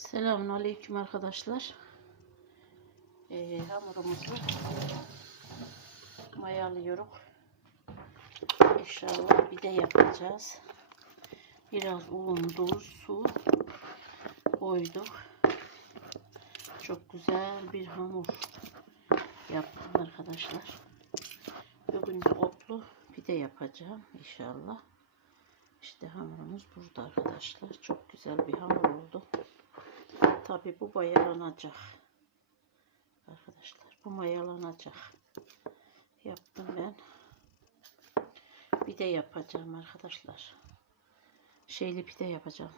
Selamun Aleyküm arkadaşlar. Ee, hamurumuzu mayalıyoruz. İnşallah bir de yapacağız. Biraz un, tuz, su koyduk. Çok güzel bir hamur yaptım arkadaşlar. Bugün de otlu pide yapacağım inşallah. İşte hamurumuz burada arkadaşlar. Çok güzel bir hamur oldu. Tabi bu mayalanacak. Arkadaşlar bu mayalanacak. Yaptım ben. Bir de yapacağım arkadaşlar. Şeyli pide yapacağım.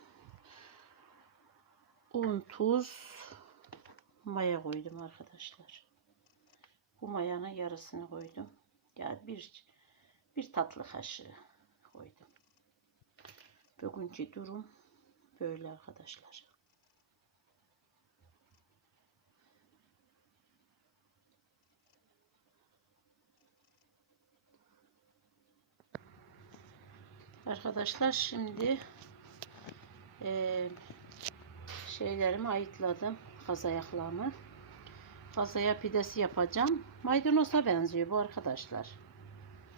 Un, tuz, maya koydum arkadaşlar. Bu mayanın yarısını koydum. Yani bir bir tatlı kaşığı koydum. Bugünkü durum böyle arkadaşlar. Arkadaşlar şimdi eee, şeylerimi ayıtladım. Kaz ayaklarımı. Kazaya pidesi yapacağım. Maydanoza benziyor bu arkadaşlar.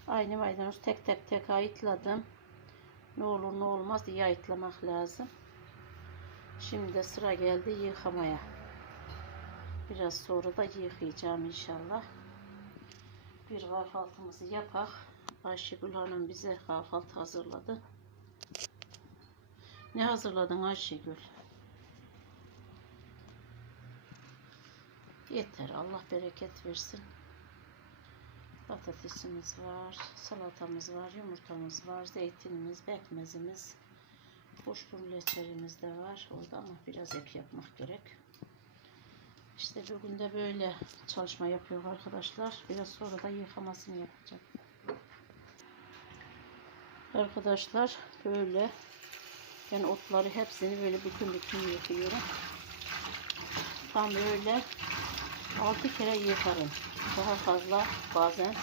Aynı maydanoz tek tek tek ayıtladım. Ne olur ne olmaz iyi ayıtlamak lazım. Şimdi de sıra geldi yıkamaya. Biraz sonra da yıkayacağım inşallah. Bir kahvaltımızı yapak. Ayşegül Hanım bize kahvaltı hazırladı. Ne hazırladın Ayşegül? Yeter. Allah bereket versin. Patatesimiz var, salatamız var, yumurtamız var, zeytinimiz, pekmezimiz, kuşburnu reçelimiz de var. Orada ama biraz ek yapmak gerek. İşte bugün de böyle çalışma yapıyor arkadaşlar. Biraz sonra da yıkamasını yapacağım. Arkadaşlar böyle ben otları hepsini böyle bütün bütün yıkıyorum. Tam böyle 6 kere yıkarım. Daha fazla bazen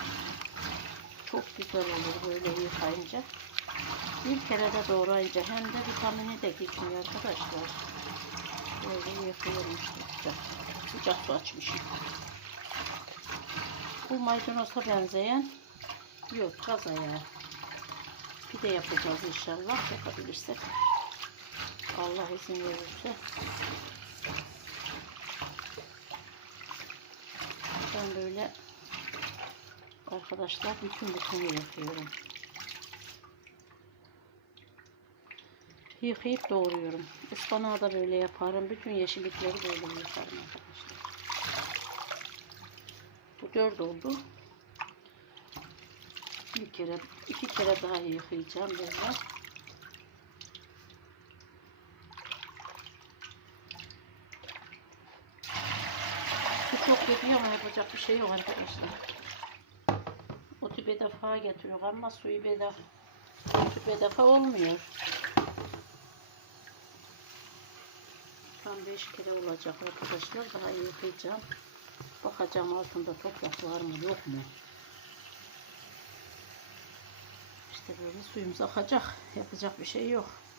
çok güzel olur böyle yıkayınca. Bir kere de doğrayınca hem de vitamini de gitmiyor arkadaşlar. Böyle yıkıyorum işte. Sıcak, sıcak su açmışım. Bu maydanoza benzeyen yok kaz ayağı. Pide yapacağız inşallah yapabilirsek. Allah izin verirse. Ben böyle arkadaşlar bütün bütün yapıyorum. Yıkayıp doğruyorum. Ispanağı da böyle yaparım. Bütün yeşillikleri böyle yaparım arkadaşlar. Bu dört oldu. Bir kere, iki kere daha yıkayacağım böyle. Su çok yapıyor ama yapacak bir şey yok arkadaşlar. Otu bedava getiriyor ama suyu bedava. Otu bedava olmuyor. Tam 5 kere olacak arkadaşlar. Daha yıkayacağım. Bakacağım altında toprak var mı yok mu? İşte suyumuz akacak. Yapacak bir şey yok.